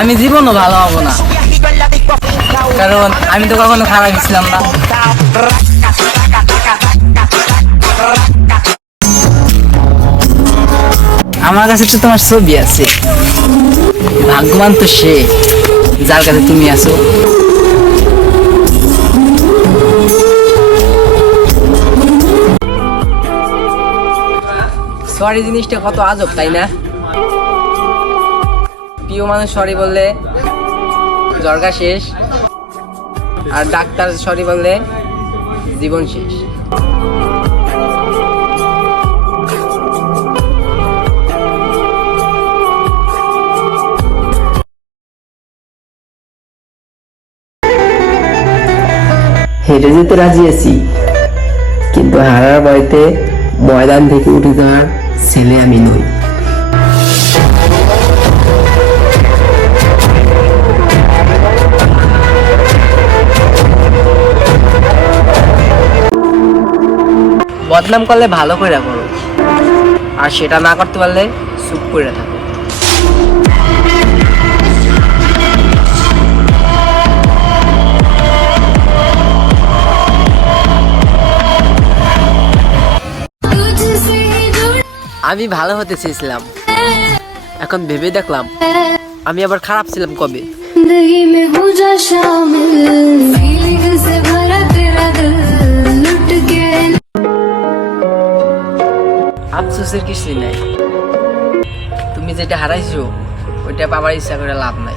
আমি জীবনও ভালো হব না। কারণ আমি তো কখনো খারাপ ছিলাম না। আমার কাছে তো তোমার ছবি আছে। ভাগ্যবান তো সে, যার কাছে তুমি আছো। সরি জিনিসটা কত আজব, তাই না? প্রিয় মানুষ সরি বললে জর্গা শেষ, আর ডাক্তার সরি বললে জীবন শেষ। হেরে যেতে রাজি আছি, কিন্তু হারার ভয়তে ময়দান থেকে উঠে যাওয়ার ছেলে আমি নই। বদনাম করলে ভালো করে করো। আর সেটা না করতে পারলে চুপ করে থাকো। আমি ভালো হতে চেয়েছিলাম। এখন ভেবে দেখলাম, আমি আবার খারাপ ছিলাম কবে? আফসোসের কিছুই নাই। তুমি যেটা হারাইছো ওইটা পাবার ইচ্ছা করে লাভ নাই।